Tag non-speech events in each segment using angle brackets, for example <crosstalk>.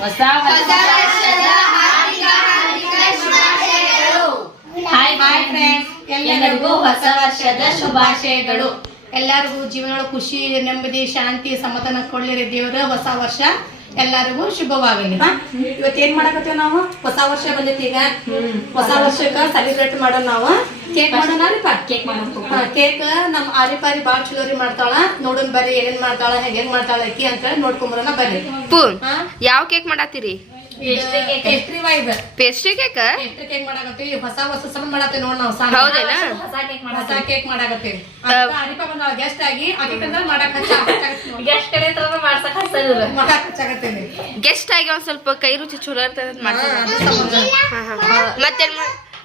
ಹೊಸ hi bye friends ಎಲ್ಲರಿಗೂ ಹೊಸ ವರ್ಷದ ಶುಭಾಶಯಗಳು. ಎಲ್ಲರಿಗೂ ಜೀವನ ಖುಷಿ ನೆಮ್ಮದಿ ಶಾಂತಿ ಸಮಾಧಾನ ಕೊಡ್ಲಿರಿ ದೇವರ. ಹೊಸ ವರ್ಷ ಎಲ್ಲರಿಗೂ ಶುಭವಾಗಲಿ. ಇವತ್ತು ಏನ್ ಮಾಡಕತ್ತೇವ್ ನಾವು? ಹೊಸ ವರ್ಷ ಬಂದೈತಿ ಈಗ. ಹೊಸ ವರ್ಷಕ್ಕ ಸೆಲೆಬ್ರೇಟ್ ಮಾಡೋಣ ನಾವು. ಕೇಕ್ ಮಾಡೋಣ ರೀ ಕೇಕ್ ಮಾಡೋಣ. ಕೇಕ್ ನಮ್ ಆರಿ ಪಾರಿ ಬಾಳ್ ಚಲೋ ರೀ ಮಾಡ್ತಾಳ. ನೋಡೋಣ ಬರ್ರಿ ಏನೇನ್ ಮಾಡ್ತಾಳ ಹೆಂಗ್ ಮಾಡ್ತಾಳ ಅಕ್ಕಿ ಅಂತ ಹೇಳಿ ನೋಡ್ಕೊಂಬರೋಣ ಬರ್ರಿ? ಯಾವ ಕೇಕ್ ಮಾಡತ್ತೀರಿ ಪೇಸ್ಟ್ರಿ ಕೇಕ್ ಮಾಡಕತ್ತೀವಿ. ಹೊಸ ಸಲ ಮಾಡತ್ತೀವಿ ನೋಡ್ ನಾವು. ಹೌದೇನಾ? ಹೊಸ ಕೇಕ್ ಹೊಸ ಕೇಕ್ ಮಾಡಾಕತ್ತೀವಿ. ಅರಿಪ ಗೆಸ್ಟ್ ಆಗಿ ಆಕಿಕಂದ್ರ ಮಾಡಕ್ ಹಚ್ಚ ಗೆಸ್ಟ್ ಕಡೆ ಮಾಡ್ಸಕ್ ಮಾಡಕ್ ಗೆಸ್ಟ್ ಆಗಿ ಒಂದ್ ಸ್ವಲ್ಪ ಕೈ ರುಚಿ ಚಲೋ ಇರ್ತದ ಮಾಡ್ತಾರೆ ಅದು ಮತ್ತೇನ್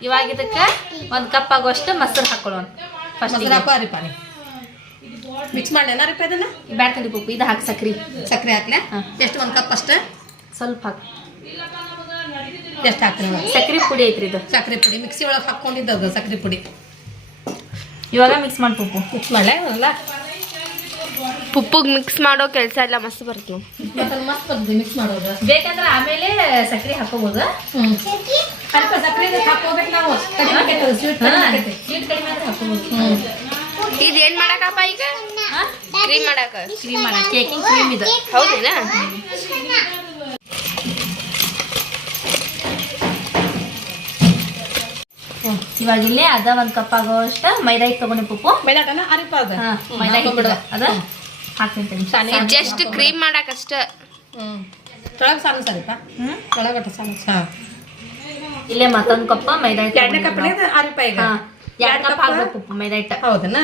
ಇವಾಗ ಇದಕ್ಕ ಒಂದ್ ಕಪ್ ಆಗುವಷ್ಟು ಮೊಸರು ಹಾಕೊಳ್ಳೋಣ. ಫಸ್ಟ್ ಹಾಕೋ ಅರಿಪಾನಿ ಮಿಕ್ಸ್ ಮಾಡ್ಲೇನ ಅರಿಪ ಇದನ್ನ? ಬ್ಯಾಡ್ ತಡಿ ಪಪ್ಪು. ಇದು ಹಾಕಿ ಸಕ್ರಿ. ಸಕ್ರಿ ಹಾಕ್ಲೆ. ಎಷ್ಟು ಒಂದ್ ಕಪ್ ಅಷ್ಟ? ಸ್ವಲ್ಪ ಹಾಕಿ. ಎಷ್ಟು ಹಾಕ್ತೀನಿ ಸಕ್ಕರೆ ಸಕ್ರಿ ಪುಡಿ ಐತ್ರಿ ಇದು. ಸಕ್ಕರೆ ಪುಡಿ ಮಿಕ್ಸಿ ಒಳಗೆ ಹಾಕೊಂಡಿದ್ದದು ಸಕ್ಕರೆ ಪುಡಿ. ಇವಾಗ ಮಿಕ್ಸ್ ಮಾಡಿ ಪುಪ್ಪು. ಮಿಕ್ಸ್ ಮಾಡಲೇ? ಅಲ್ಲ ಪುಪ್ಪಗ್ ಮಿಕ್ಸ್ ಮಾಡೋ ಕೆಲಸ ಎಲ್ಲ ಮಸ್ತ್ ಬರ್ತು ಮಸ್ತ್ ಬರ್ತದೆ ಮಿಕ್ಸ್ ಮಾಡೋದು. ಬೇಕಂದ್ರೆ ಆಮೇಲೆ ಸಕ್ರಿ ಹಾಕೋಬಹುದು ಹ್ಮ್. ಅಲ್ಪ ಸಕ್ಕರೆ ಹಾಕೋಬೇಕು ನಾವು. ಸ್ವೀಟ್ ಕಡಿಮೆ ಆದ್ರೆ ಹಾಕೋಬಹುದು ಇದು ಏನ್ ಮಾಡಕಪ್ಪ ಈಗ? ಕ್ರೀಮ್ ಮಾಡಾಕ. ಕ್ರೀಮ್ ಮಾಡ ಕೇಕಿಂಗ್ ಕ್ರೀಮ್ ಇದು. ಹೌದೇನಾ? ಇವಾಗ ಇಲ್ಲೇ ಅದ ಒಂದ್ ಕಪ್ ಆಗೋಷ್ಟ ಮೈದಾ ಹಿಟ್ಟು ತಗೊಂಡಿ ಪುಪ್ಪು ಅರಿಪ ಅದ ಹಾ ಮೈದಾ ಹಿಟ್ಟು. ಅದ? ಹಾಕ್ತೀನಿ ಜಸ್ಟ್ ಕ್ರೀಮ್ ಮಾಡಾಕಷ್ಟ ಹ್ಮ್. ತೊಳಗ್ ಸಾನು ಸರಿಪ ಹ್ಮ್? ತೊಳಗಟ್ಟ ಸಾನು. ಹಾ. ಇಲ್ಲೇ ಮತ್ತೊಂದ್ ಕಪ್ ಮೈದಾ ಹಿಟ್ಟು ಎರಡನೇ ಕಪ್ ಅರಿಪ ಈಗ? ಹಾ ಎರಡ್ ಕಪ್ ಹಾಕ್ಬೇಕು ಪಪ್ಪು ಮೈದಾ ಹಿಟ್ಟು. ಹೌದನ?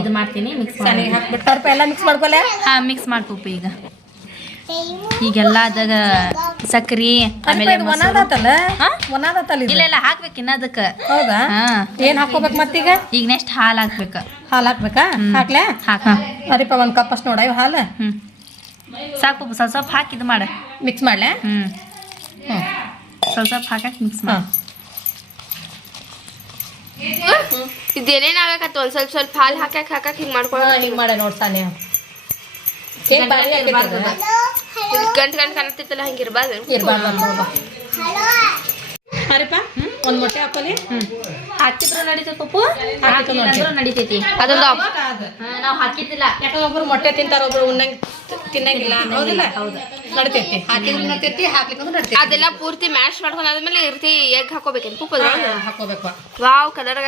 ಇದು ಮಾಡ್ತೀನಿ ಮಿಕ್ಸ್ ಮಾಡ್ಕೊಲ್ಲ ಮಾಡಿ ಹಾಕ್ಬಿಟ್ಟು ಅರಿಪ ಎಲ್ಲ ಮಿಕ್ಸ್ ಮಾಡ್ಕೊಲೆ? ಹಾ ಮಿಕ್ಸ್ ಮಾಡಿ ಪಪ್ಪು ಈಗ. ಈಗೆಲ್ಲ ಅದಾಗ ಸಕ್ರಿ ಆಮೇಲೆ ಮೊಸರು. ಹಾ? ಇಲ್ಲ ಇಲ್ಲ ಹಾಕ್ಬೇಕು ಇನ್ನ ಅದಕ್ಕೆ. ಹೌದಾ? ಏನು ಹಾಕೋಬೇಕು ಮತ್ತೀಗ? ಈಗ ನೆಕ್ಸ್ಟ್ ಹಾಲು ಹಾಕ್ಬೇಕ. ಹಾಲು ಹಾಕ್ಬೇಕಾ? ಹಾಕ್ಲೆ? ಹಾಕ. ಸರಿಪ ಒಂದ್ ಕಪ್ ಅಷ್ಟು ನೋಡ ಇವ್ ಹಾಲು. ಹ್ಮ್. ಸಾಕು ಸ್ವಲ್ಪ ಸ್ವಲ್ಪ ಹಾಕಿ ಇದು ಮಾಡ. ಮಿಕ್ಸ್ ಮಾಡ್ಲೆ? ಹ್ಮ್. ಹ್ಮ್. ಸ್ವಲ್ಪ ಸ್ವಲ್ಪ ಹಾಕಕ್ ಮಿಕ್ಸ್ ಹಾ. ಮಾಡಿ ಇದ್ ಏನೇನ್ ಆಗಕತ್ತ ಒಂದ್ ಸ್ವಲ್ಪ ಸ್ವಲ್ಪ ಹಾಲು ಹಾಕಕ್ ಹಾಕಕ್ ಹಿಂಗ್ ಮಾಡ್ಕೊಳ ಹಾ, ಹಿಂಗ್ ಮಾಡ ನೋಡ್ ಸಾನಿ. ಗಂಟ್ ಗಂಟ್ ಕಾಣತಿತ್ತಲ್ಲ ಒಂದ್ ಮೊಟ್ಟೆ ಹಾಕೋಲಿ ಹ್ಮ್. ಹಾಕಿದ್ರು ನಡೀತೈತಿ ಪಪ್ಪು? ಹಾಕಿಲ್ಲ ಅಂದ್ರೂ ನಡೀತೈತಿ. ಅದೊಂದು ಆಪ್- ಹಾ, ನಾವ್ ಹಾಕಿದ್ದಿಲ್ಲ. ಯಾಕಂದ್ರೆ ಒಬ್ರು ಮೊಟ್ಟೆ ತಿಂತಾರ ಒಬ್ರು ಉಣ್ಣಂಗ್ ತಿನ್ನಂಗಿಲ್ಲ ಹೌದಿಲ್ಲ? ಹೌದು. ನಡಿತೈತಿ. ಹಾಕಿದ್ರು ನಡಿತೈತಿ ಹಾಕ್ಲಿಕ್ಕಂದ್ರೆ ನಡಿತೈತಿ. ಅದೆಲ್ಲ ಪೂರ್ತಿ ಮ್ಯಾಶ್ ಮಾಡ್ಕೊಂಡ್ ಆದ್ಮೇಲೆ ಇರ್ತಿ ಎಗ್ ಹಾಕೋಬೇಕೇನ್ ಪುಪ್ಪ ಹಾಕೋಬೇಕು. ವಾವ್ ಕಲರ್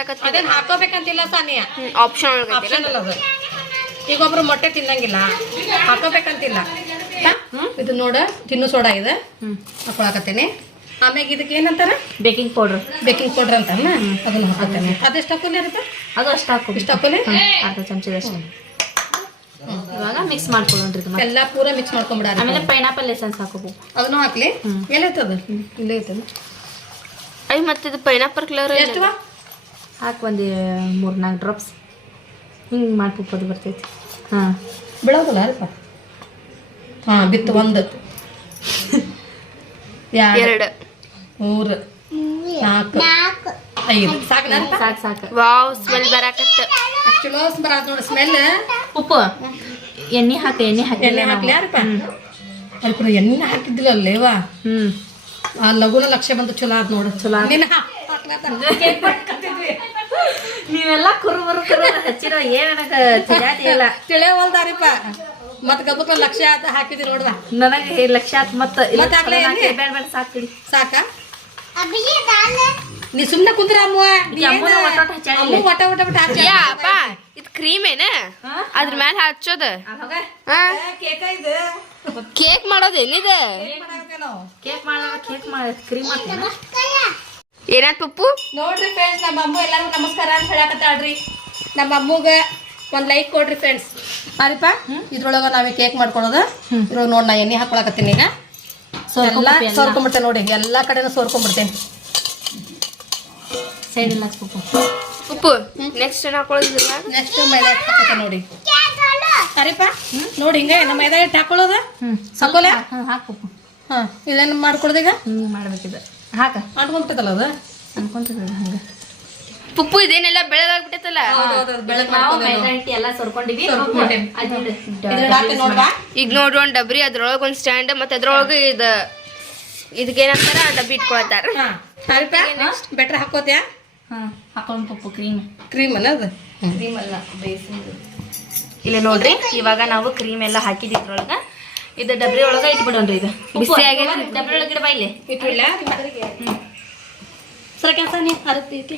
ಹಾಕೋಬೇಕಂತಿಲ್ಲ ಸಾನಿಯಾ. ಆಪ್ಷನ್ ಒಳಗೆ ಆಪ್ಷನಲ್ ಅದು ಈಗ ಒಬ್ರು ಮೊಟ್ಟೆ ತಿನ್ನಂಗಿಲ್ಲ. ಹಾಕೋಬೇಕಂತಿಲ್ಲ. ಹಾ? ಇದು ನೋಡ ತಿನ್ನು ಸೋಡಾ ಇದೆ ಹಾಕೊಳಕತ್ತೇನೆ. ಆಮ್ಯಾಗ ಇದಕ್ಕೆ ಏನಂತಾರ? Baking powder. ಬೇಕಿಂಗ್ ಪೌಡರ್ ಅಂತ ಅದನ್ನ ಹಾಕೋತೇನೆ. ಅದೆಷ್ಟು ಹಾಕೋಲಿ ಇರುತ್ತೆ ಅದು ಅಷ್ಟು ಹಾಕು. ಇಷ್ಟು ಹಾಕೋಲಿ? ಅರ್ಧ ಚಮಚದಷ್ಟು ಇವಾಗ ಮಿಕ್ಸ್ ಮಾಡ್ಕೊಳ್ಳೋಣ. ಎಲ್ಲ ಪೂರ ಮಿಕ್ಸ್ ಮಾಡ್ಕೊಂಬಿಡ ಆಮೇಲೆ ಪೈನಾಪಲ್ ಎಸೆನ್ಸ್ ಹಾಕೋಬೇಕು ಅದನ್ನು ಹಾಕ್ಲಿ? ಎಲ್ಲೈತದ ಇಲ್ಲೇ ಐತದ. ಅಯ್ಯ ಮತ್ತೆ ಇದು ಪೈನಾಪಲ್ ಕಲರ್ ವಾ? ಹಾಕಿ ಒಂದು ಮೂರು ನಾಲ್ಕು ಡ್ರಾಪ್ಸ್ ಹಿಂಗೆ ಮಾಡ್ಬಿಟ್ಟು ಬರ್ತೈತಿ. ಹಾಂ. ಬಿಡೋದಿಲ್ಲ ಅಲ್ಪ. ಹಾ ಬಿತ್ತು ಒಂದು. ಎರಡು ಮೂರು ನಾಲ್ಕು ಐದು. ಸಾಕು ಅಲ್ಪ ಸಾಕು ಸಾಕು. ವಾವ್ ಸ್ಮೆಲ್ ಬರಾಕತ್ತ. ಚಲೋ ಬರತ್ ನೋಡಿ ಸ್ಮೆಲ್ ಉಪ್ಪು? ಎಣ್ಣೆ ಹಾಕಿ ಎಣ್ಣೆ ಹಾಕಿ. ಎಣ್ಣೆ ಹಾಕ್ಲಿ ಅಲ್ಪ. ಅಲ್ಪ ಎಣ್ಣೆ ಹಾಕಿದ್ದಿಲ್ಲ ಅಲ್ಲೇವಾ ಹ್ಞೂ ಆ ಲಗುನ ಲಕ್ಷ್ಯ ಬಂತು ಚಲೋ ಆದ್ ನೋಡು. ಚಲೋ. ನಿನ್ನ ಹಾಕ್ಲಾತ. <laughs> ನೀವೆಲ್ಲ ಕುರುಬರು ಕುರು ಹಚ್ಚಿರೋ ಏನಕ್ಕ ಚಿರಾತಿ ಇಲ್ಲ. ತಿಳಿಯವಲ್ದಾರಿಪ್ಪ ಮತ್ ಗಬ್ಬಕ್ಕ ಲಕ್ಷ ಆತ ಹಾಕಿದಿ ನೋಡ್ದ ನನಗೆ ಲಕ್ಷ ಆತ ಮತ್ತೆ ಬೇಡ ಬೇಡ ಸಾಕ್ಬಿಡಿ ಸಾಕ? ನೀ ಸುಮ್ನೆ ಕುಂದ್ರ ಅಮ್ಮ ಏನ- ಅಪ್ಪ ಇದು ಕ್ರೀಮ್ ಏನ? ಅದ್ರ ಮ್ಯಾಲ ಹಚ್ಚೋದ. ಕೇಕ ಇದು. ಕೇಕ್ ಮಾಡೋದೇನಿದೆ ಏನ್? ಕೇಕ್ ಕೇಕ್ ಮಾಡ್ ಕ್ರೀಮ್ ಮಾಡ್ತೀನಿ ಏನಾತ್ ಪಪ್ಪು? ನೋಡ್ರಿ ಫ್ರೆಂಡ್ಸ್ ನಮ್ಮ ಅಮ್ಮ ಎಲ್ಲಾರು ನಮಸ್ಕಾರ ಅಂತ ಹೇಳಕತ್ತಾಳ್ರಿ ನಮ್ಮ ಅಮ್ಮಗ ಒಂದ್ ಲೈಕ್ ಕೊಡ್ರಿ ಫ್ರೆಂಡ್ಸ್ ಅರಿಪ ಇದ್ರೊಳಗ ನಾವೇ ಕೇಕ್ ಮಾಡ್ಕೊಳ್ಳೋದು ಇದ್ರೊಳಗ ನೋಡ್ ನಾ ಎಣ್ಣೆ ಹಾಕೊಳಕತ್ತೀನಿ ಈಗ. ಎಲ್ಲ ಸೋರ್ಕೊಂಡ್ಬಿಡ್ತೇನೆ ನೋಡಿ ಎಲ್ಲಾ ಕಡೆನೂ ಸೋರ್ಕೊಂಡ್ಬಿಡ್ತೇನೆ. ಸೈಡ್ ಇಲ್ಲ ಉಪ್ಪು ನೆಕ್ಸ್ಟ್ ಏನು ಹಾಕೊಳ್ಳೋದು ನೆಕ್ಸ್ಟ್ ಮೈದಾ ಹಿಟ್ಟು ನೋಡಿ ಅರಿಪ ನೋಡಿ ಹಿಂಗೆ ನಮ್ಮ ಮೈದಾ ಹಿಟ್ಟು ಹಾಕೊಳ್ಳೋದು ಸಕೋಲ? ಹಾಂ ಹಾಕ್ಬೇಕು ಹಾ ಇದೇನು ಮಾಡ್ಕೊಳ್ಳೋದು ಈಗ? ಹಿಂಗೆ ಮಾಡ್ಬೇಕಿದೆ. ಹಾಕ. ಅಂಟ್ಕೊಂಡ್ಬಿಟ್ಟದಲ್ಲ ಅದು? ಅನ್ಕೊಂತಿದ್ದೆ ಹಂಗೆ. ಪುಪ್ಪು ಇದೇನೆಲ್ಲ ಬೆಳಗಾಗ್ಬಿಟ್ಟೈತಲ್ಲ ಈಗ ನೋಡ್ರಿ ಒಂದ್ ಡಬ್ರಿ ಅದ್ರೊಳಗ ಒಂದ್ ಸ್ಟ್ಯಾಂಡ್ ಮತ್ತೆ ಅದ್ರೊಳಗ ಇದ ಇದಕ್ಕೇನಂತಾರ ಡಬ್ಬಿ ಇಟ್ಕೊಳ್ತಾರ ಬೆಟ್ರ್ ಹಾಕೋತ್ಯಾ? ಹಾಂ ಹಾಕೊಂಡು ಪಪ್ಪು ಕ್ರೀಮ್ ಕ್ರೀಮ್ ಅನ್ನೋದು ಕ್ರೀಮ್ ಅಲ್ಲ ಬೇಯಿಸಿದ್ದು ಇಲ್ಲ ನೋಡ್ರಿ ಇವಾಗ ನಾವು ಕ್ರೀಮ್ ಎಲ್ಲ ಹಾಕಿದ್ವಿ ಇದ್ರೊಳಗೆ. ಇದು ಡಬ್ರಿ ಒಳಗೆ ಇಟ್ಬಿಡೋಣ್ರಿ ಇದು. ಬಿಸಿ ಆಗೈತಿ. ಡಬ್ರಿ ಒಳಗೆ ಇಡಬ ಇಲ್ಲಿ ಇಟ್ಟಿಲ್ಲ ಸರ ಕೆಲಸ ನೀ ಅರತಿ ಇಟ್ಟಿ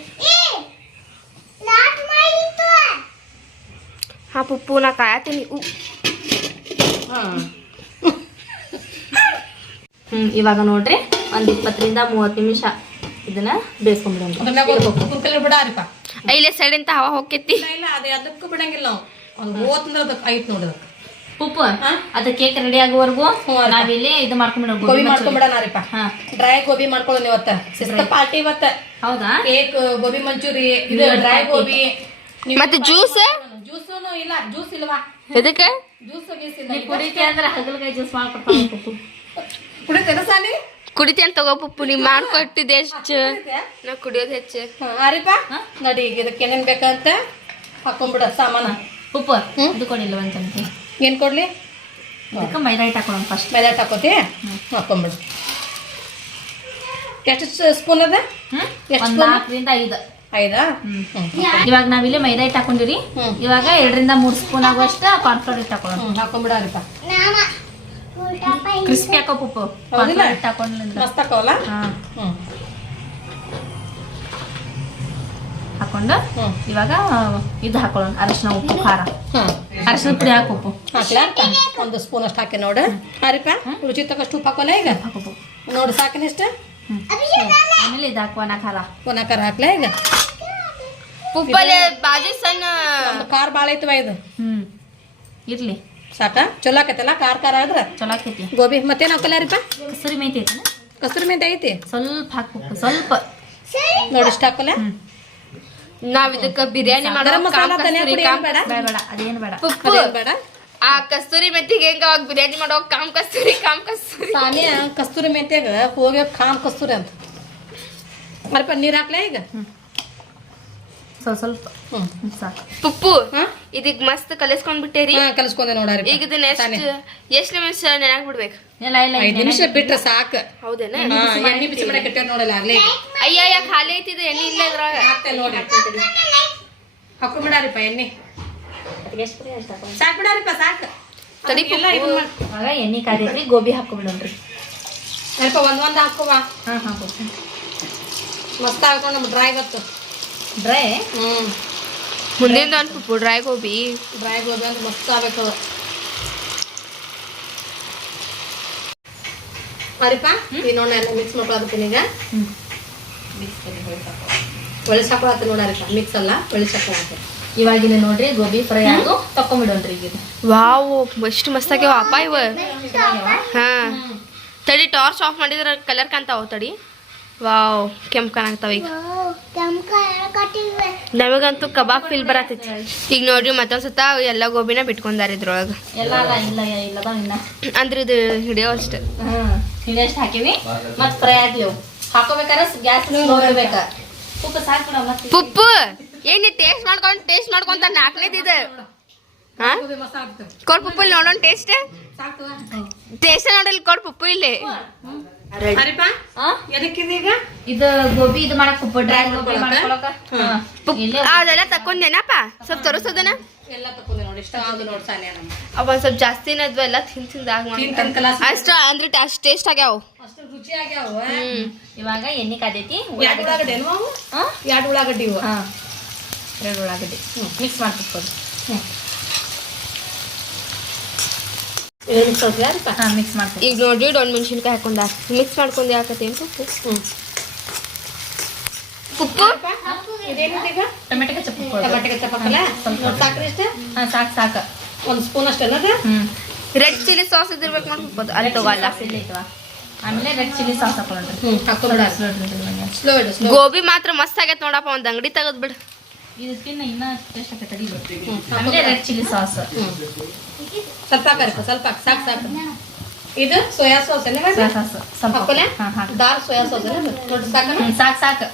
ಹಾ ಪುಪ್ಪು ನಾ ಕಾಯತೀನಿ. ಉ. ಹ್ಞೂ ಇವಾಗ ನೋಡ್ರಿ ಒಂದು ಇಪ್ಪತ್ತರಿಂದ ಮೂವತ್ತು ನಿಮಿಷ ಇದನ್ನ ಬೇಯಿಸ್ಕೊಂಡ್ಬಿಡೋಣ ಅರಿಪ ಇಲ್ಲೇ ಸೈಡ್ ಅಂತ ಹವಾ ಹೋಗ್ತೈತಿ ಇಲ್ಲ ಇಲ್ಲ ಅದೇ ಅದಕ್ಕೂ ಬಿಡಂಗಿಲ್ಲ ನಾವು. ಒಂದು ಓದ್ಂದ್ರೆ ಅದಕ್ಕೆ ಐತ್ ನೋಡಿ ಉಪ್ಪು ಅದು ಕೇಕ್ ರೆಡಿ ಆಗುವವರೆಗೂ. ನಾವಿಲ್ಲಿ ಇದು ಮಾಡ್ಕೊಂಡ್ಬಿಡೋಣ ಗೋಬಿ ಮಾಡ್ಕೊಂಡ್ಬಿಡಣ ಅರಿಪ. ಹಾ. ಡ್ರೈ ಗೋಬಿ ಮಾಡ್ಕೊಳ್ಳೋಣ ಇವತ್ತ. ಪಾರ್ಟಿ ಇವತ್ತ. ಹೌದಾ? ಕೇಕ್ ಗೋಬಿ ಮಂಚೂರಿ ಇದು ಡ್ರೈ ಗೋಬಿ. ಮತ್ತೆ ಜ್ಯೂಸ್ ಜ್ಯೂಸೂನು ಇಲ್ಲ ಜ್ಯೂಸ್ ಇಲ್ವಾ? ಎದಕ್ಕೆ? ಜ್ಯೂಸ್ ಗೀಸ್ ನೀ ಇಲ್ಲ ಕುಡಿತಿ ಅಂದ್ರೆ ಹಗಲ್ಕಾಯಿ ಜ್ಯೂಸ್ ಮಾಡ್ಕೊಡ್ತಾವ ಪಪ್ಪು ಕುಡಿತೇನ ಸಾಲಿ? ಕುಡಿತೇನ್ ತಗೋ ಪುಪ್ಪು ನೀ ಮಾಡ್ಕೊಟ್ಟಿದ್ದೆ ಹೆಚ್ಚು ನಾ ಕುಡಿಯೋದು ಹೆಚ್ಚು. ಅರಿಪ? ನಡಿ ಈಗ ಇದಕ್ಕೆ ಏನೇನ್ ಬೇಕಂತ ಹಾಕೊಂಡ್ಬಿಡ ಸಾಮಾನ. ಉಪ್ಪು ಹ್ಮ್? ಇದು ಕೊಡಿಲ್ಲ ಏನ್ ಕೊಡಲಿ? ಅದಕ್ಕೆ ಮೈದಾ ಹಿಟ್ಟು ಹಾಕೋಣ ಫಸ್ಟ್ ಮೈದಾ ಹಿಟ್ಟು ಹಾಕೋತಿ ಹಾಕೊಂಬಿಡು. ಎಷ್ಟು ಸ್ಪೂನ್ ಅದ? ಹ್ಮ್. ಎಷ್ಟ್? ನಾಲ್ಕರಿಂದ ಐದು. ಐದಾ? ಇವಾಗ ನಾವಿಲ್ಲಿ ಮೈದಾ ಹಿಟ್ಟು ಹಾಕೊಂಡಿರಿ. ಇವಾಗ ಎರಡರಿಂದ ಮೂರು ಸ್ಪೂನ್ ಆಗುವಷ್ಟು ಕಾರ್ನ್ಫ್ಲೋರ್ ಹಿಟ್ಟು ಹಾಕೊಳ್ಳೋಣ ಹ್ಮ್ ಹಾಕೊಂಡ್ಬಿಡ ಅರಿಪ. ಕ್ರಿಸ್ಪಿ ಹಾಕೋ ಪುಪ್ಪು. ಮಸ್ತ್ ಹಾಕೋವಲ್ಲ ಹಾ. ಹಾಕೊಂಡು ಇವಾಗ ಇದು ಹಾಕೊಳ್ಳೋಣ. ಅರಶಿನ ಉಪ್ಪು ಖಾರ. ಅರಶಿನ ಪುಡಿ ಹಾಕು ಉಪ್ಪು. ಹಾಕ್ಲಾ? ಒಂದು ಸ್ಪೂನ್ ಅಷ್ಟು ಹಾಕಿ ನೋಡು. ಹರಿಪ ರುಚಿ ತಕ್ಕಷ್ಟು ಉಪ್ಪು ಹಾಕೋಲ್ಲ ಈಗ? ನೋಡು ಸಾಕಿನಿಷ್ಟ ಹ್ಮ್. ಆಮೇಲೆ ಇದು ಹಾಕುವ ಒಣ ಖಾರ. ಹಾಕ್ಲ ಹಾಕ್ಲಾ ಈಗ? ಬಾಜು ಸಣ್ಣ ಖಾರ ಭಾಳ ಐತವ ಇದು. ಹ್ಮ್. ಇರ್ಲಿ. ಸಾಕ? ಚಲೋ ಆಕೈತಲ್ಲ? ಖಾರ ಖಾರ ಆದ್ರೆ? ಚಲೋ ಆಕೈತಿ. ಗೋಬಿ ಮತ್ತೇನು ಹಾಕಲ್ಲ ರೀ ಕಸೂರಿ ಮೇಥಿ ಐತಿ ಕಸೂರಿ ಮೆಂತೆ ಐತಿ? ಸ್ವಲ್ಪ ಹಾಕ್ಬೇಕು ಸ್ವಲ್ಪ. ನೋಡಿ ಇಷ್ಟ ಹಾಕಲ್ಲ ನಾವ್ ಇದಕ್ಕ ಬಿರಿಯಾನಿ ಬೇಡ? ಆ ಕಸ್ತೂರಿ ಮೆತ್ತಿಗೆ ಹೆಂಗ ಅವಾಗ ಬಿರಿಯಾನಿ ಮಾಡೋ ಕಾಮ್ ಕಸ್ತೂರಿ ಕಾಮ್ ಕಸ್ತೂರಿ. ಸಾನಿಯ ಕಸ್ತೂರಿ ಮೆಂತ್ಯಾಗ ಹೋಗಿ ಕಾಮ್ ಕಸ್ತೂರಿ ಅಂತ. ಅರಿಪ ನೀರ್ ಹಾಕ್ಲಾ ಈಗ? ಸ್ವಲ್ಪ ಸ್ವಲ್ಪ. ಸಾಕು. ಪುಪ್ಪು ಇದೀಗ ಮಸ್ತ್ ಕಲಿಸ್ಕೊಂಡ್ ಬಿಟ್ಟೇರಿ ಹಾ ಕಲಿಸ್ಕೊಂಡೆ ನೋಡ್ರಿ ಈಗ ಇದನ್ನ ಎಷ್ಟು ಎಷ್ಟ್ ನಿಮಿಷ ನೆನಕ್ ಬಿಡ್ಬೇಕು ಇಲ್ಲ ಇಲ್ಲ ಐದು ನಿಮಿಷ ಬಿಟ್ರೆ ಸಾಕು. ಹೌದೇನ? ಎಣ್ಣೆ ಬಿಸಿ ಮಾಡಕ್ಕೆ ಇಟ್ಟೇವ್ ನೋಡಲ್ಲ ಆಗ್ಲೇ ಅಯ್ಯ ಅಯ್ಯ ಖಾಲಿ ಐತಿ ಇದು ಎಣ್ಣೆ ಇಲ್ಲ ಇದ್ರಾಗ ಹಾಕ್ತೇನೆ ನೋಡಿ ಹಾಕೊಂಡ್ಬಿಡಾರಿಪ್ಪ ಎಣ್ಣೆ. ಸಾಕು. ಬಿಡಾರಿಪ್ಪ ಸಾಕು ತಡಿ ಮಾಡ್ ಆಗ ಎಣ್ಣೆ ಕಾದೈತ್ರಿ ಗೋಬಿ ಹಾಕೊಬಿಡೋಣ್ರಿ. ಅರಿಪ ಒಂದ್ ಒಂದ್ ಹಾಕುವ? ಹಾ ಹಾಕೋ. ಮಸ್ತ್ ಹಾಕೊಂಡು ನಮ್ಗೆ ಡ್ರೈ ಗೊತ್ತು. ಡ್ರೈ ಹ್ಮ್. ಮುಂದಿಂದ ಒಂದು ಪುಪ್ಪು ಡ್ರೈ ಗೋಬಿ ಡ್ರೈ ಗೋಬಿ ಅಂದ್ರೆ ಮಸ್ತ್ ಆಗ್ಬೇಕು ಅರಿಪ ಈ ನೋಡ ಎಲ್ಲ ಮಿಕ್ಸ್ ಮಾಡ್ಕೊಳತ್ತೀನಿ ಈಗ. ಹ್ಞೂ ಒಳ್ಳೆ ಹಾಕೊಳತ್ತೀನಿ ನೋಡಿ ಅರಿಪ ಮಿಕ್ಸ್ ಅಲ್ಲ ಒಳ್ಳೆ ಹಾಕೊಳತ್ತೆ ಇವಾಗಿನ ನೋಡ್ರಿ ಗೋಬಿ ಫ್ರೈ ಆಗು ತಕೊಂಬಿಡೋಣ್ರಿ ಈಗ. ಇದು ವಾವ್ ಎಷ್ಟು ಮಸ್ತ್ ಆಗ್ಯಾವ ಅಪ್ಪ ಇವ. ಹಾ. ತಡಿ ಟಾರ್ಚ್ ಆಫ್ ಮಾಡಿದ್ರ ಕಲರ್ ಕಾಣ್ತಾವ ತಡಿ. ವಾವ್ ಕೆಂಪ್ ಕಾಣಾಕ್ತಾವ ಈಗ. ನಮಗಂತೂ ಕಬಾಬ್ ಫೀಲ್ ಬರತೈತಿ ಈಗ ನೋಡ್ರಿ ಮತ್ತೊಂದ್ಸತ ಎಲ್ಲ ಗೋಬಿನ ಬಿಟ್ಕೊಂಡಾರ ಇದ್ರೊಳಗ. ಅಂದ್ರ ಇಲ್ಲ ಇಲ್ಲದ ಅಂದ್ರೆ ಇದು ಹಿಡಿಯೋ ಅಷ್ಟ. ಹ್ಮ್ ಹಾಕಿವಿ. ಮತ್ತೆ ಫ್ರೈ ಆಗ್ಲಿ ಹಾಕೋಬೇಕಾದ್ರೆ ಗ್ಯಾಸ್ ನೋಡ್ಬೇಕ ಉಪ್ಪು ಸಾಕು ಬಿಡ ಮತ್ತೆ ಪುಪ್ಪು ಏನ್ ಟೇಸ್ಟ್ ಮಾಡ್ಕೊಂಡ್ ಟೇಸ್ಟ್ ಮಾಡ್ಕೊಂತ ನಾಲ್ಕನೇದು ಇದು? ಕೊಡ್ ಪುಪ್ಪು ಇಲ್ಲಿ ನೋಡೋಣ ಟೇಸ್ಟ್ ಟೇಸ್ಟ್ ನೋಡಲ್ ಕೊಡ್ ಪುಪ್ಪು ಇಲ್ಲಿ. ಇದು ಗೋಬಿ ಇದು ಮಾಡಕ್ ಉಪ್ಪು ಡ್ರೈ ಗೋಬಿ ಮಾಡ್ಕೊಳಕ? ಮಾಡ್ಕೊಳಕ. ಪುಪ್- ಇಲ್ಲೇ ಅದೆಲ್ಲ ತಕೊಂಡೇನಪ್ಪ ಸ್ವಲ್ಪ ತೋರಿಸೋದನ ಎಲ್ಲ ತಕೊಂಡೆ ನೋಡಿ ಇಷ್ಟ ಆಗ ನೋಡಿ ಸಾನಿಯ ನಮ್ಮ ಅವ ಸ್ವಲ್ಪ ಎಲ್ಲ ತಿನ್ ತಿಂದಾಗ ಅಷ್ಟ ಅಂದ್ರೆ ಅಷ್ಟ್ ಟೇಸ್ಟ್ ಆಗ್ಯಾವ. ಅಷ್ಟು ರುಚಿ ಆಗ್ಯಾವ ಹ್ಮ್. ಇವಾಗ ಎಣ್ಣೆ ಕಾದೈತಿ ಎರಡು ಉಳ್ಳಾಗಡ್ಡಿ ಎರಡು ಉಳ್ಳಾಗಡ್ಡಿ ಇವು. ಹಾ. ಎರಡು ಉಳ್ಳಾಗಡ್ಡಿ. ಮಿಕ್ಸ್ ಮಾಡ್ತಿಕ್ಬೋದು ಏನು ಮಿಕ್ಸ್ ಆಗ್ತದೆ ಅರಿಪ ಹಾ ಮಿಕ್ಸ್ ಮಾಡ್ತೀನಿ ಈಗ ನೋಡ್ರಿ ಒಂದು ಮೆಣಸಿನ್ಕಾಯಿ ಹಾಕೊಂಡ ಮಿಕ್ಸ್ ಮಾಡ್ಕೊಂಡು ಹಾಕತ್ತೆ ಏನು ಇದೇನಿದೆ ಈಗ ಟೊಮೆಟೊ ಸಾಕ್ರಿ ಇಷ್ಟ? ಹಾ ಸಾಕು ಸಾಕು. ಒಂದು ಸ್ಪೂನ್ ರೆಡ್ ಚಿಲ್ಲಿ ಸಾಸ್ ಇದಿರ್ಬೇಕು ಮಾಡ್ಬೋದು ಅಲ್ಲಿ ತಗೋಲ್ಲ. ಆಮೇಲೆ ರೆಡ್ ಚಿಲ್ಲಿ ಸಾಸ್ ಹ್ಞೂ ಸ್ಲೋ ಇಡು. ಗೋಬಿ ಮಾತ್ರ ಮಸ್ತ್ ಆಗೈತೆ ನೋಡಪ್ಪ ಒಂದು ಅಂಗಡಿ ತೆಗದ್ ಬಿಡು. ಇದಕ್ಕಿನ್ನ ಇನ್ನ ಟೇಸ್ಟ್ ಆಮೇಲೆ ರೆಡ್ ಚಿಲ್ಲಿ ಸಾಸ್ ಸ್ವಲ್ಪ ಹಾಕರಿಪ್ಪ ಸ್ವಲ್ಪ ಸಾಕ್ ಸಾಕು. ಸಾಕು ಇದು ಸೋಯಾ ಸಾಸ್ ಏನ ಸಾಸ್ ಸ್ವಲ್ಪ ಹಾಕೋಲೆ ದಾಲ್ ಸೋಯಾ ಸಾಸ್ ಅಲ್ಲ ದೊಡ್ಡ ಸಾಕು ಸಾಕು.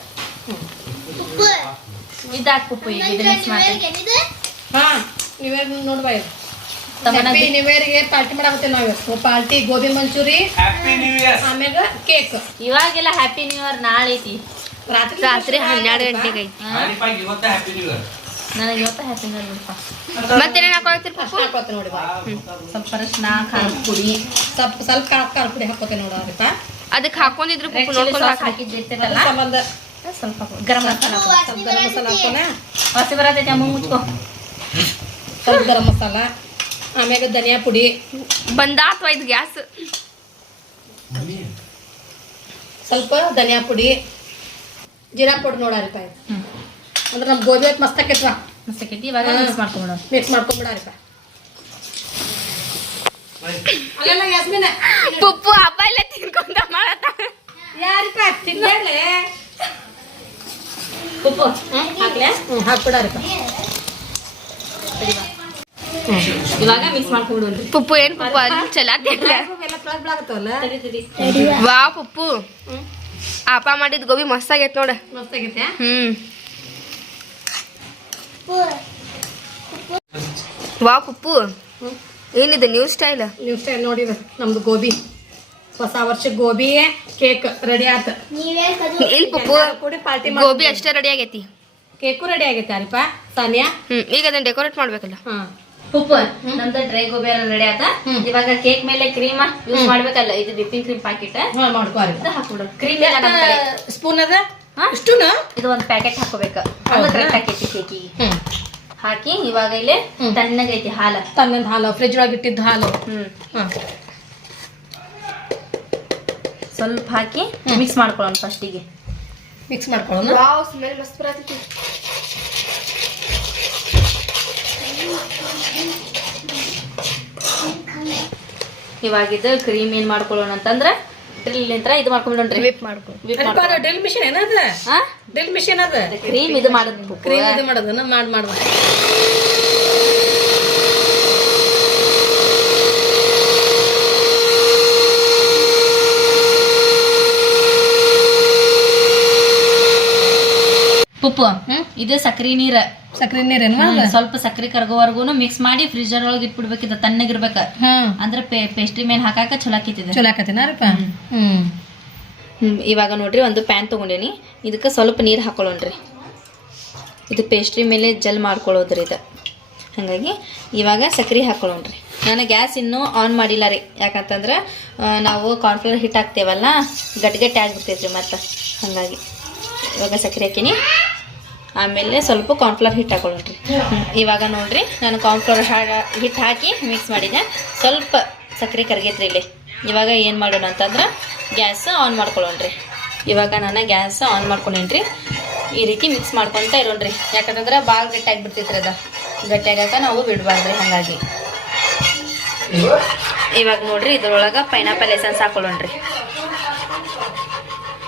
ಇದಾಕ್ ಉಪ್ಪು ಈಗ ಇದನ್ನ ಮಿಕ್ಸ್ ಮಾಡಿ ಹಾ ನೀವೇ ನೋಡ್ಬಾ ಇದು ಹ್ಯಾಪಿ ನ್ಯೂ ಇಯರ್ಗೆ ಪಾರ್ಟಿ ಮಾಡಾಕತ್ತೀವಿ ನಾವು ಇವತ್ತು. Party gobi manchuri happy new year ಆಮ್ಯಾಗ ಕೇಕ್ ಇವಾಗೆಲ್ಲ ಹ್ಯಾಪಿ ನ್ಯೂ ಇಯರ್ ನಾಳೆ ಐತಿ ರಾತ್ರಿ ರಾತ್ರಿ ಹನ್ನೆರಡು ಗಂಟೆಗೆ ಐತಿ ಹ್ಯಾಪಿ ನ್ಯೂ ಇಯರ್ ನನಗೆ ಇವತ್ತು ಹ್ಯಾಪಿ ನ್ಯೂ ಇಯರ್ ಬಿಡಪ್ಪ ಮತ್ತೇನೇನು ಹಾಕೊಳ್ತೀರಿ ಅಷ್ಟ ಹಾಕೋತ ನೋಡಿ ಬಾ. ಸ್ವಲ್ಪ ಅರಶಿನ ಖಾರದ ಪುಡಿ ಸ್ವಲ್ಪ ಸ್ವಲ್ಪ ಖಾರ ಖಾರ ಪುಡಿ ನೋಡಿ ನೋಡ್ರಿಪ್ಪ ಅದಕ್ಕೆ ಹಾಕೊಂಡಿದ್ರು ಪಪ್ಪು ನೋಡ್ಕೊಂಡು ಸಾಸ್ ಹಾಕಿ ಹಾಕಿದ್ದು ಅದ್ರ ಇರ್ತೈತಲ್ಲ? ಸಂಬಂಧ ಸ್ವಲ್ಪ. ಗರಂ ಮಸಾಲ ಹಾಕು. ಸ್ವಲ್ಪ ಗರಂ ಮಸಾಲ ಹಾಕೋಣ. ವಾಸಿ ಬರತೈತಿ ಅಮ್ಮ ಮುಚ್ಕೋ ಸ್ವಲ್ಪ ಗರಂ ಮಸಾಲ. ಆಮ್ಯಾಗ ಧನಿಯಾ ಪುಡಿ. ಬಂದಾತ್ವ ಇದು ಗ್ಯಾಸ್. ಸ್ವಲ್ಪ ಧನಿಯಾ ಪುಡಿ. ಜೀರಾ ಪುಡಿ ನೋಡಾರಿಪ್ಪ ಇದು. ಅಂದ್ರೆ ನಮ್ಮ ಗೋಬಿ ಹೊತ್ತು ಮಸ್ತ್ ಆಕೈತ್ವ ಮಸ್ತ್ ಆಕೈತಿ ಇವಾಗ ಮಿಕ್ಸ್ ಮಾಡ್ಕೊಂಬಿಡೋಣ ಮಿಕ್ಸ್ ಮಾಡ್ಕೊಂಬಿಡಾರಿಪ್ಪ ಅಲ್ಲೆಲ್ಲ ಯಾಸ್ಮಿನ. ಪಪ್ಪು ಹಬ್ಬ ಇಲ್ಲ ತಿನ್ಕೊಂತ ಮಾಡತ್ತ. ಯಾರಿಪ್ಪ ತಿನ್ಬೇಡ್ಲೆ ಪುಪ್ಪು ಹಾಕ್ಲೆ? ಹ್ಞೂ ಹಾಕ್ಬಿಡಾರಿಪ್ಪ. ಇವಾಗ ಮಿಕ್ಸ್ ಮಾಡ್ಕೊಂಬಿಡೋಣ್ರಿ ಪಪ್ಪು ಏನ್ ಪುಪ್ಪು? ಅಲ್ಲಿ ತಡಿ ವಾ ಪಪ್ಪು. ಅಪ್ಪ ಮಾಡಿದ ಗೋಬಿ ಮಸ್ತ್ ಆಗೈತ್ ನೋಡ. ಮಸ್ತ್ ಆಗೈತೆ ಹ್ಮ್. ವಾ ಪಪ್ಪು. ಏನಿದೆ ನ್ಯೂ ಸ್ಟೈಲ್ ನ್ಯೂ ಸ್ಟೈಲ್ ನೋಡಿದ ನಮ್ದು ಗೋಬಿ. ಹೊಸ ವರ್ಷ ಗೋಬಿ ಕೇಕ್ ರೆಡಿ ಆತ. ಇಲ್ಲಿ ಪಪ್ಪು ಗೋಬಿ ಅಷ್ಟೇ ರೆಡಿ ಆಗೈತಿ. ಕೇಕು ರೆಡಿ ಆಗೈತೆ ಅಲ್ಪ. ಸಾನಿಯಾ? ಹ್ಮ್ ಈಗ ಅದನ್ನ ಡೆಕೋರೇಟ್ ಮಾಡ್ಬೇಕಲ್ಲ. ಹಾ. ಉಪ್ಪು. ನಮ್ದು ಡ್ರೈ ಗೋಬಿ ಎಲ್ಲ ರೆಡಿ ಆತ. ಇವಾಗ ಕೇಕ್ ಮೇಲೆ ಕ್ರೀಮ್ ಯೂಸ್ ಮಾಡ್ಬೇಕಲ್ಲ ಇದು ವಿಪಿಂಗ್ ಕ್ರೀಮ್ ಪ್ಯಾಕೆಟ್ ಹಾಕ್ಬಿಡು. ಕ್ರೀಮ್ ಸ್ಪೂನ್ ಅದ? ಹಾ? ಇಷ್ಟುನ? ಇದು ಒಂದು ಪ್ಯಾಕೆಟ್ ಹಾಕೋಬೇಕು ಆಕೈತಿ ಕೇಕಿಗೆ ಹಾಕಿ ಇವಾಗ ಇಲ್ಲಿ. ತಣ್ಣಗೈತಿ ಹಾಲು. ತಣ್ಣ ಹಾಲು ಫ್ರಿಜ್ ಒಳಗೆ ಇಟ್ಟಿದ್ದ ಹಾಲು. ಹ್ಮ್. ಸ್ವಲ್ಪ ಹಾಕಿ ಮಿಕ್ಸ್ ಮಾಡ್ಕೊಳ್ಳೋಣ ಫಸ್ಟಿಗೆ ಮಿಕ್ಸ್ ಮಾಡ್ಕೊಳ್ಳೋಣ? ಸ್ಮೆಲ್ ಮಸ್ತ್ ಬರತೈತಿ. ಇವಾಗ ಇದು ಕ್ರೀಮ್ ಏನ್ ಮಾಡ್ಕೊಳ್ಳೋಣ ಅಂತಂದ್ರೆ ಡ್ರಿಲ್ ನಿಂತ್ರ ಇದು ಮಾಡ್ಕೊಂಡ್ಬಿಡೋಣ್ರಿ ವಿಪ್ ಮಾಡ್ಕೊ ವಿಪ್ ಅರಿಪ ಅದು ಡ್ರಿಲ್ ಮಿಷಿನ್ ಏನದ? ಹಾ ಡ್ರಿಲ್ ಮಿಷಿನ್ ಅದ? ಕ್ರೀಮ್ ಇದು ಮಾಡೋದು ಕ್ರೀಮ್ ಇದು ಮಾಡೋದನ್ನ ಮಾಡಿ ಮಾಡುವ ಉಪ್ಪು ಇದು ಸಕ್ರಿ ನೀರ. ಸಕ್ರೆ ನೀರೇನು ಸ್ವಲ್ಪ ಸಕ್ರಿ ಕರ್ಗೋವರ್ಗುನು ಮಿಕ್ಸ್ ಮಾಡಿ ಫ್ರಿಜರ್ ಒಳಗೆ ಇಟ್ಬಿಡ್ಬೇಕಿದ ತಣ್ಣಗಿರ್ಬೇಕ. ಅಂದ್ರೆ ಪೇಸ್ಟ್ರಿ ಮೇಲೆ ಹಾಕಾಕ ಚಲೋ ಆಕೈತಿದೆ. ಚಲೋ ಆಕತಿನಾರಪ್ಪ ಹ್ಮ್. ಹ್ಮ್, ಇವಾಗ ನೋಡ್ರಿ ಒಂದು ಪ್ಯಾನ್ ತೊಗೊಂಡೇನಿ. ಇದಕ್ಕೆ ಸ್ವಲ್ಪ ನೀರು ಹಾಕೊಳ್ಳೋಣ್ರಿ. ಇದು ಪೇಸ್ಟ್ರಿ ಮೇಲೆ ಜಲ್ ಮಾಡ್ಕೊಳ್ಳೋದ್ರಿ ಇದು. ಹಾಗಾಗಿ ಇವಾಗ ಸಕ್ರೆ ಹಾಕೊಳ್ಳೋಣ್ರಿ. ನಾನು ಗ್ಯಾಸ್ ಇನ್ನೂ ಆನ್ ಮಾಡಿಲ್ಲ ರೀ. ಯಾಕಂತಂದ್ರೆ ನಾವು ಕಾರ್ನ್ಫ್ಲವರ್ ಹಿಟ್ ಹಾಕ್ತೇವಲ್ಲ ಗಟ್ಟಿ ಗಟ್ಟಿ ಆಗಿಬಿಡ್ತೈತ್ರಿ ಮತ್ತು. ಹಾಗಾಗಿ ಇವಾಗ ಸಕ್ರೆ ಹಾಕೀನಿ. ಆಮೇಲೆ ಸ್ವಲ್ಪ ಕಾರ್ನ್ಫ್ಲವರ್ ಹಿಟ್ಟು ಹ್ಮ್, ಇವಾಗ ನೋಡ್ರಿ ನಾನು ಕಾರ್ನ್ಫ್ಲವರ್ ಹಿಟ್ಟು ಹಾಕಿ ಮಿಕ್ಸ್ ಮಾಡಿದೆ. ಸ್ವಲ್ಪ ಸಕ್ಕರೆ ಕರಗೈತ್ರಿ ಇಲ್ಲಿ. ಇವಾಗ ಏನು ಮಾಡೋಣ ಅಂತಂದ್ರೆ ಗ್ಯಾಸ್ ಆನ್ ಮಾಡ್ಕೊಳ್ಳೋಣ್ರಿ. ಇವಾಗ ನಾನು ಗ್ಯಾಸ್ ಆನ್ ಮಾಡ್ಕೊಂಡೇನ್ರಿ ಈ ರೀತಿ ಮಿಕ್ಸ್ ಮಾಡ್ಕೊತ ಇರೋಣ್ರಿ. ಯಾಕಂತಂದ್ರೆ ಭಾಳ ಗಟ್ಟಿಯಾಗಿ ಬಿಡ್ತೈತ್ರಿ ಅದ. ಗಟ್ಟಿಯಾಗಾಕ ನಾವು ಬಿಡಬಾರ್ದ್ರಿ ಹಾಗಾಗಿ. ಇವಾಗ ನೋಡ್ರಿ ಇದ್ರೊಳಗೆ ಪೈನಾಪಲ್ ಎಸೆನ್ಸ್ ಹಾಕೊಳ್ಳೋಣ್ರಿ.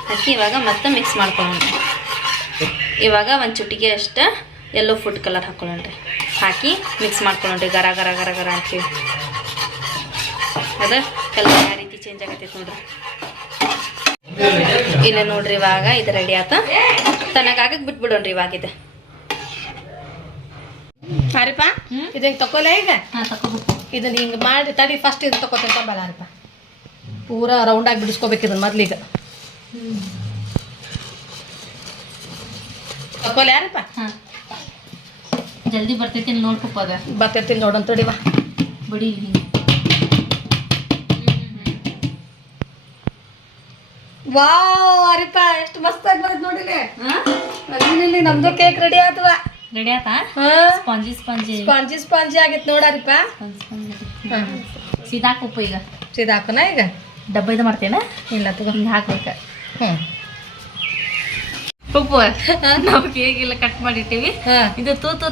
ಹಾಕಿ ಇವಾಗ ಮತ್ತೆ ಮಿಕ್ಸ್ ಮಾಡ್ಕೊಳ್ಳೋಣ್ರಿ. ಇವಾಗ ಒಂದು ಚುಟಿಗೆ ಅಷ್ಟು ಎಲ್ಲೋ ಫುಡ್ ಕಲರ್ ಹಾಕ್ಕೊಳ್ಳೋಣ್ರಿ ಹಾಕಿ ಮಿಕ್ಸ್ ಮಾಡ್ಕೊಳ್ಳೋಣ್ರಿ ಗರ ಗರ ಗರ ಗರ ಅಂತೀವಿ. ಅದ ಕಲರ್ ಯಾವ ರೀತಿ ಚೇಂಜ್ ಆಗತ್ತೈತೆ ನೋಡ್ರಿ. ಇಲ್ಲ ನೋಡ್ರಿ ಇವಾಗ ಇದು ರೆಡಿ ಆತ. ತನಗಾಗಕ್ಕೆ ಬಿಟ್ಬಿಡೋಣ್ರಿ ಇವಾಗ ಇದು. ಅರಿಪ ಇದನ್ನ ತಕೊಲ್ಲ ಈಗ? ಇದನ್ನ ಹಿಂಗೆ ಮಾಡಿ ತಡಿ ಫಸ್ಟ್ ಇದು ತಗೋತಂತ ಬೇಡ ಅರಿಪ ಪೂರ ರೌಂಡಾಗಿ ಬಿಡಿಸ್ಕೋಬೇಕು ಇದನ್ನ ಮೊದ್ಲೀಗ. ತಕೊಲೆ ಯಾರಪ್ಪ? ಹಾಂ. ಜಲ್ದಿ ಬರ್ತೈತಿ ನೋಡ್ಕೊಪ್ಪ ಅದ. ಬರ್ತೈತಿ ನೋಡಂತ ತಡಿವಾ ಬಿಡಿ ಹಿಂಗೆ ವಾವ್ ಅರಿಪ ಎಷ್ಟು ಮಸ್ತಾಗಿ ಬಂದ್ ನೋಡಿಲಿ ಇಲ್ಲಿ. ನಮ್ದು ಕೇಕ್ ರೆಡಿ ಆತವ ರೆಡಿ ಆತಾ? Spongy spongy. ಸ್ಪಾಂಜಿ ಸ್ಪಾಂಜಿ ಆಗೈತೆ ನೋಡಾರಿಪ ಸೀದಾ ಉಪ್ಪು ಈಗ. ಸೀದಾ ಹಾಕೋಣ ಈಗ? ಡಬ್ಬ ಇದು ಮಾಡ್ತೇನ? ಇಲ್ಲ ತಗೋ. ಹಿಂಗೆ ಹಾಕ್ಬೇಕ. ಹ್ಞೂ ಉಪ್ಪು ನಾವು ಕೇಕ್ ಎಲ್ಲ ಕಟ್ ಮಾಡಿರ್ತೀವಿ. ಹಾಂ. ಇದು ತೂತು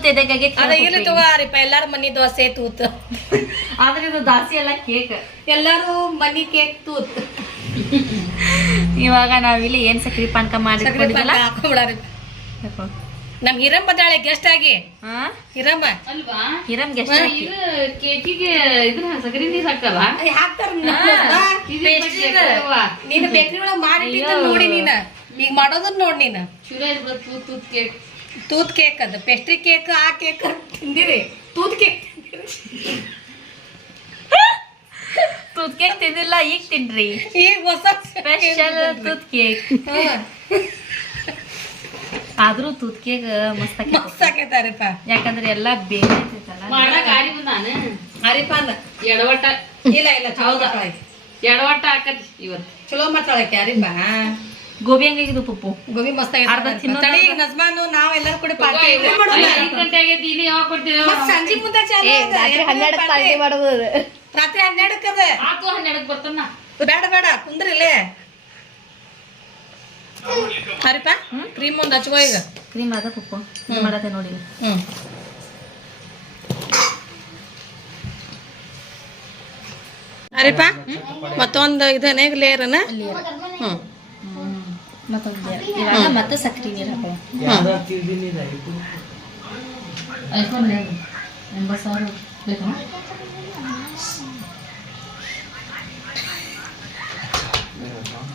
ಅದ ಇಲ್ಲಿ ತಗೋ ಅರಿಪ ಎಲ್ಲಾರ ಮನಿ ದೋಸೆ ತೂತ್. ಆದ್ರೆ ಇದು ದಾಸಿ ಎಲ್ಲ ಕೇಕ್. ಎಲ್ಲಾರು ಮನಿ ಕೇಕ್ ತೂತ್. ಇವಾಗ ನಾವಿಲ್ಲಿ ಏನ್ ಸಕ್ರಿ ಪಾನಕ ಮಾಡಿ ಸಕ್ರೆ ಪಾಕ ಹಾಕೊಂಬಿಡಾರಿ. ನಮ್ ಹಿರಮ್ಮ ಬಂದಾಳೆ ಗೆಸ್ಟ್ ಆಗಿ. ಹಿರಮ್ಮ ಹಿರಮ್ ಗೆಸ್ಟ್ ಕೇಕಿಗೆ ಇದನ್ನ ಸಗರಿ ನೀರ್ ಹಾಕಲ್ಲ ಅಯ್ಯ, ಹಾಕ್ತಾರ ನೀನು ಬೇಕ್ರಿ ಒಳಗ್ ಮಾಡಿ ನೋಡಿ ನೀನ. ಈಗ ಮಾಡೋದನ್ನ ನೋಡಿ ನೀನು. ತೂತ್ ತೂತ್ ಕೇಕ್ ತೂತ್ ಕೇಕ್ ಅದು. ಪೆಸ್ಟ್ರಿ ಕೇಕ್ ಆ ಕೇಕ್ ತಿಂದಿರಿ. ತೂತ್ ಕೇಕ್ ತೂತ್ ಕೇಕ್ ತಿಂದಿಲ್ಲ ಈಗ ತಿನ್ರಿ ಈಗ ಹೊಸ ಸ್ಪೆಷಲ್ ತೂತ್ ಕೇಕ್ ಆದ್ರೂ ತೂತ್ ಕೇಕ್ ಮಸ್ತ್ ಆಕೈತಿ. ಮಸ್ತ್ ಯಾಕಂದ್ರೆ ಎಲ್ಲಾ ಬೇರೆ ಇರ್ತೈತಲ್ಲ ಮಾಡಕ್ ಆರಿ ನಾನು. ಅರಿಪ ಎಡವಟ್ಟ. ಇಲ್ಲ ಇಲ್ಲ ಎಡವಟ್ಟ ಹಾಕತ್ ಇವತ್ತು. ಚಲೋ ಮಾತಾಡಕ್ಕೆ ಅರಿಪ ಗೋಬಿ ಹಂಗಾಗಿದ್ದು ಪಪ್ಪು? ಗೋಬಿ ಮಸ್ತ್ ಅರ್ಧ ಆಗೈತೆ ನಾವೆಲ್ಲರೂ ತಡಿ ನಜ್ಮಾನು ನಾವ್ ಎಲ್ಲರೂ ಕೂಡ ಪಾರ್ಟಿ ಐದ್ ಗಂಟೆ ಆಗೈತಿ ಇಲ್ಲಿ ಯಾವಾಗ ಕೊಡ್ತೀರ? ಸಂಜೆ ಮುಂದೆ ಚಾಲು ಅದ. ಪಾರ್ಟಿ ಮಾಡೋದು ಅದು. ರಾತ್ರಿ ಹನ್ನೆರಡಕ್ಕದ ಆತು ಹನ್ನೆರಡಕ್ ಬರ್ತಾನ ಬೇಡ ಬೇಡ ಕುಂದ್ರಿ ಇಲ್ಲೇ. ಹರಿಪ ಕ್ರೀಮ್ ಒಂದ್ ಹಚ್ಕೋ ಈಗ. ಕ್ರೀಮ್ ಅದ ಪಪ್ಪು ಇದು ಮಾಡತ್ತೆ ನೋಡಿ ಹರಿಪ ಮತ್ತೊಂದು ಇದನ್ನ ಲೇಯರ್ನ ಹ್ಮ್. ಮತ್ತೊಂದು ಬೇರೆ. ಇವಾಗ ಮತ್ತೆ ಸಕ್ರಿ ನೀರು ಹಾಕೋ ಐಫೋನ್ ಎಂಬತ್ತು ಸಾವಿರ ಬೇಕಾ?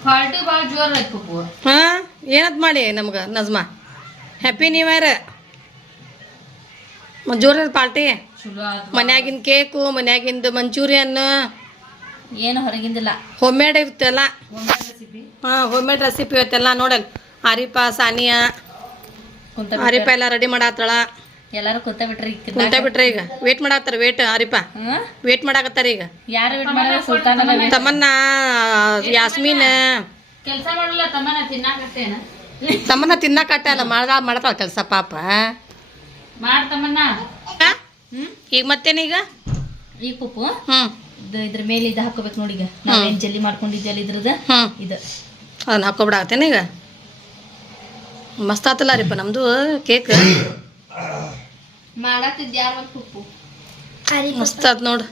ಪಾರ್ಟಿ ಭಾಳ ಜೋರ್ ಐತ್ ಪಪ್ಪು. ಹಾ ಏನದ್ ಮಾಡಿ ನಮ್ಗ ನಜ್ಮಾ? ಹ್ಯಾಪಿ ನ್ಯೂ ಇಯರ್ ಜೋರದ ಪಾರ್ಟಿ. ಚಲೋ ಆತು ಮನ್ಯಾಗಿನ ಕೇಕು ಮನ್ಯಾಗಿಂದ ಮಂಚೂರಿಯನ್ ಏನು ಹೊರಗಿಂದಿಲ್ಲ. ಹೋಮ್ ಮೇಡ್ ಇರ್ತಲ್ಲ ಹಾ ಹೋಮ್ ಮೇಡ್ ರೆಸಿಪಿ ಇವತ್ತೆಲ್ಲ ನೋಡಲ್. ಹರಿಪ ಸಾನಿಯಾ ಹರಿಪ ಎಲ್ಲ ರೆಡಿ ಮಾಡಾತಳ ಎಲ್ಲಾರು ಕುಂತ ಬಿಟ್ರಿ ಕುಂತ ಬಿಟ್ರಿ ಈಗ. ವೇಟ್ ಮಾಡಾತ್ತಾರ ವೇಟ್ ಹರಿಪ ವೇಟ್ ಮಾಡಾಕತ್ತಾರ ಈಗ. ಯಾರು ವೇಟ್ ಮಾಡಿದ್ರೆ ಸುಲ್ತಾನ ತಮ್ಮನ್ನ ಯಾಸ್ಮೀನ್. ಕೆಲಸ ಮಾಡಲ್ಲ ತಮ್ಮನ್ನ ತಿನ್ನಾಕತ್ತೇನ ತಮ್ಮನ್ನ ತಿನ್ನಕಟ್ಟ ಅಲ್ಲ ಮಾಡ್ದ ಮಾಡತಾಳ ಕೆಲಸ ಪಾಪ. ಮಾಡ್ ತಮ್ಮನ್ನ? ಈಗ ಮತ್ತೇನೀಗ ಈ ಪುಪ್ಪು ಹ್ಮ್. ಇದ್ರ ಮೇಲೆ ಇದು ಹಾಕೋಬೇಕು ನೋಡಿ ಈಗ. ನಾವೇನ್ ಜಲ್ಲಿ ಮಾಡ್ಕೊಂಡಿದ್ವಲ್ಲ ಇದ್ರದ ಹ್ಮ್. ಇದು. ಅದನ್ನ ಹಾಕೊಬಿಡಾಕತ್ತೇನ ಈಗ. ಮಸ್ತ್ ಆತಲ್ಲ ರೀಪ ನಮ್ದು ಕೇಕ್. ಮಾಡಾತಿದ್ ಯಾರ್ ಒಂದ್ ಮಸ್ತ್ ಆತ್ ನೋಡು.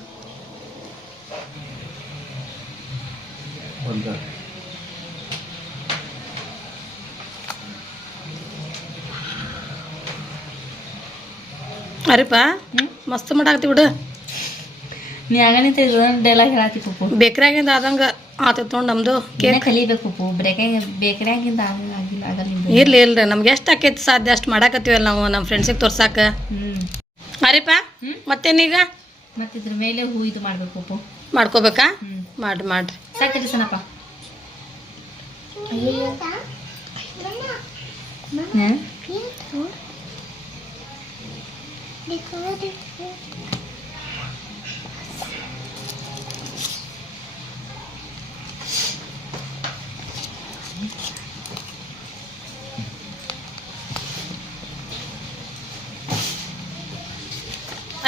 ಅರಿಪ ಮಸ್ತ್ ಮಾಡಾಕ್ತಿ ಬಿಡು. ನೀ ಆಗನಿಂತ ಡೈಲಾಗ್ ಬೇಕ್ರಿಯಾಗಿಂದ ಆದಂಗ ಆತೈತ್ ನೋಡ್ ನಮ್ದು ಇನ್ನ ಕೇಕ್. ಕಲಿಬೇಕು ಬೇಕರಿಯಾಗಿಂದ ಆಗಿಲ್ಲ ಆಗಲ್ಲ ಇರ್ಲಿ ಇಲ್ರಿ ನಮ್ಗೆ ಎಷ್ಟು ಆಕೈತಿ ಸಾಧ್ಯ ಅಷ್ಟು ಮಾಡಾಕತ್ತೀವಲ್ಲ ನಾವು ನಮ್ಮ ಫ್ರೆಂಡ್ಸಿಗೆ ತೋರ್ಸಾಕ. ಹ್ಮ್. ಅರಿಪ ಮತ್ತೇನೀಗ? ಮತ್ತೆ ಇದ್ರ ಮೇಲೆ ಹೂ ಇದು ಮಾಡ್ಬೇಕು ಉಪ್ಪು ಮಾಡ್ಕೋಬೇಕಾ? ಹ್ಮ್. ಮಾಡ್ರಿ ಮಾಡ್ರಿ. ಸಾಕರಿ ಸನಪ್ಪ. ಹ್ಮ್?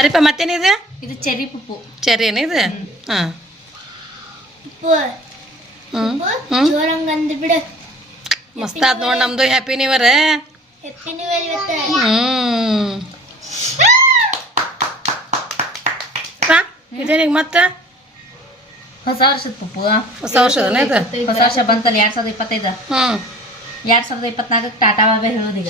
ಅರಿಪ ಮತ್ತೇನಿದೆ ಇದು? ಚೆರಿ ಪುಪ್ಪು. ಚೆರಿ ಏನಿದೆ ಹಾಂ. ಬಿಡ. ಮಸ್ತ್ ಆತ್ ನೋಡ್ ನಮ್ದು happy new year happy new year ಇವತ್ತ. ಹ್ಮ್. ಪಾ, ಇದೇನೀಗ ಮತ್ತ? ಹೊಸ ವರ್ಷದ ಪುಪ್ಪು. ಹೊಸ ವರ್ಷದ ಹೊಸ ವರ್ಷ ಬಂತಲ್ಲ ಎರಡ್ ಸಾವಿರದ ಇಪ್ಪತ್ತೈದು. ಹ್ಮ್. ಎರಡ್ ಸಾವಿರದ ಇಪ್ಪತ್ನಾಲ್ಕಕ್ಕೆ ಟಾಟಾ ಬಾಬೆ ಹೇಳೋದೀಗ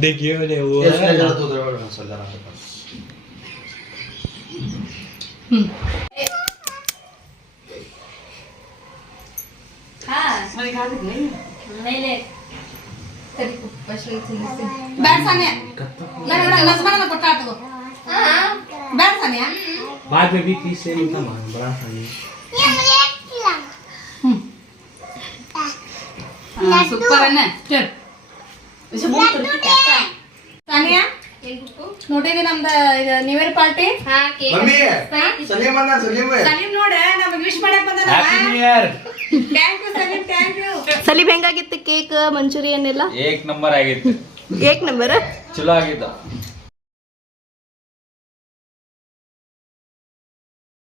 देखिए मैंने वो नहीं ले तरी पशु से बैठ सामने। मैं लजमान में पटका दो हाँ बाद में भी किसी ने मान बड़ा super new year party? Salim wish ಬಂದ ಥ್ಯಾಂಕ್ ಯು ಸಲೀಮ್ ಹೆಂಗಾಗಿತ್ತು ಕೇಕ್ ಮಂಚೂರಿಯನ್ ಎಲ್ಲ ಏಕ್ ನಂಬರ್ ಆಗಿತ್ತು. ಏಕ್ ನಂಬರ್? ಚಲೋ ಆಗಿತ್ತು.